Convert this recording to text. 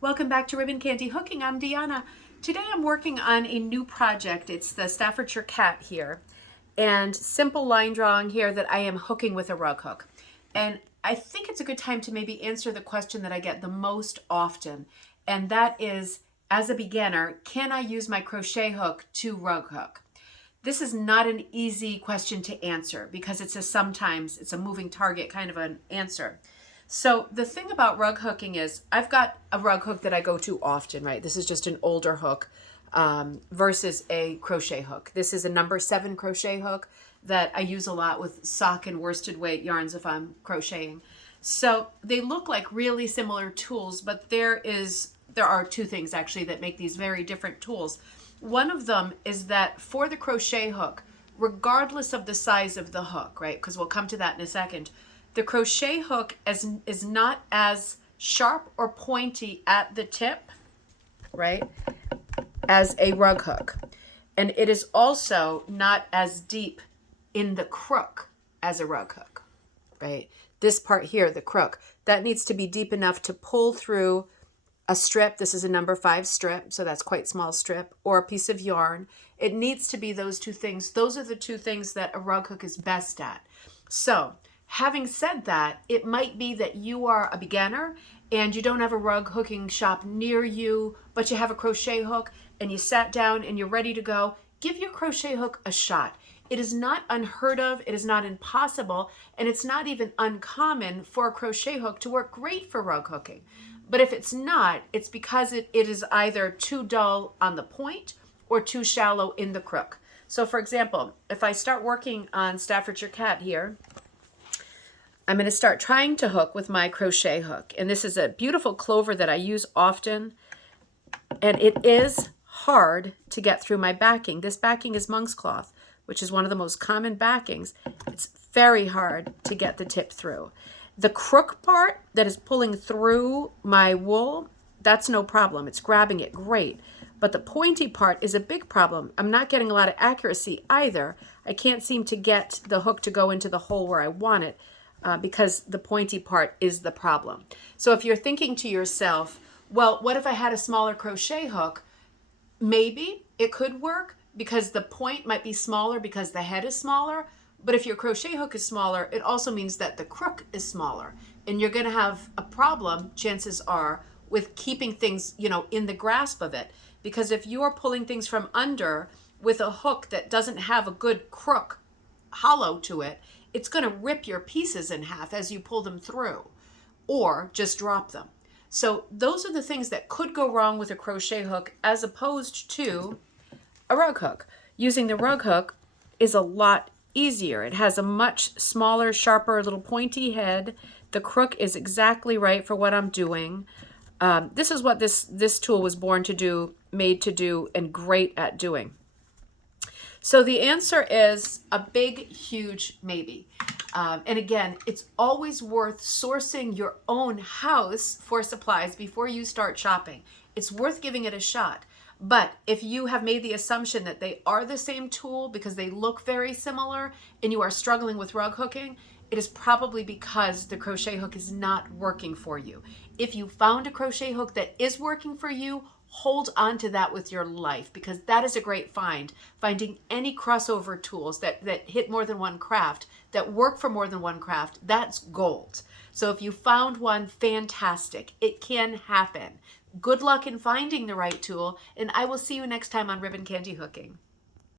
Welcome back to Ribbon Candy Hooking. I'm Deanna. Today I'm working on a new project. It's the Staffordshire cat here, and simple line drawing here that I am hooking with a rug hook. And I think it's a good time to maybe answer the question that I get the most often, and that is, as a beginner, can I use my crochet hook to rug hook? This is not an easy question to answer because sometimes it's a moving target kind of an answer. So the thing about rug hooking is I've got a rug hook that I go to often, right? This is just an older hook versus a crochet hook. This is a number 7 crochet hook that I use a lot with sock and worsted weight yarns if I'm crocheting. So they look like really similar tools, but there are two things actually that make these very different tools. One of them is that for the crochet hook, regardless of the size of the hook, right? Because we'll come to that in a second. The crochet hook is not as sharp or pointy at the tip, right, as a rug hook. And it is also not as deep in the crook as a rug hook, right? This part here, the crook, that needs to be deep enough to pull through a strip. This is a number 5 strip, so that's quite small strip, or a piece of yarn. It needs to be those two things. Those are the two things that a rug hook is best at. So having said that, it might be that you are a beginner and you don't have a rug hooking shop near you, but you have a crochet hook and you sat down and you're ready to go. Give your crochet hook a shot. It is not unheard of, it is not impossible, and it's not even uncommon for a crochet hook to work great for rug hooking. But if it's not, it's because it is either too dull on the point or too shallow in the crook. So for example, if I start working on Staffordshire Cat here, I'm going to start trying to hook with my crochet hook. And this is a beautiful clover that I use often. And it is hard to get through my backing. This backing is monk's cloth, which is one of the most common backings. It's very hard to get the tip through. The crook part that is pulling through my wool, that's no problem. It's grabbing it great. But the pointy part is a big problem. I'm not getting a lot of accuracy either. I can't seem to get the hook to go into the hole where I want it. Because the pointy part is the problem. So if you're thinking to yourself, well, what if I had a smaller crochet hook? Maybe it could work because the point might be smaller because the head is smaller. But if your crochet hook is smaller, it also means that the crook is smaller. And you're going to have a problem, chances are, with keeping things, in the grasp of it. Because if you are pulling things from under with a hook that doesn't have a good crook hollow to it, it's going to rip your pieces in half as you pull them through, or just drop them. So those are the things that could go wrong with a crochet hook as opposed to a rug hook. Using the rug hook is a lot easier. It has a much smaller, sharper, little pointy head. The crook is exactly right for what I'm doing. This is what this tool was born to do, made to do, and great at doing. So the answer is a big, huge maybe. And again, it's always worth sourcing your own house for supplies before you start shopping. It's worth giving it a shot. But if you have made the assumption that they are the same tool because they look very similar and you are struggling with rug hooking, it is probably because the crochet hook is not working for you. If you found a crochet hook that is working for you, hold on to that with your life, because that is a great find. Finding any crossover tools that hit more than one craft, that work for more than one craft, that's gold. So if you found one, fantastic. It can happen. Good luck in finding the right tool, and I will see you next time on Ribbon Candy Hooking.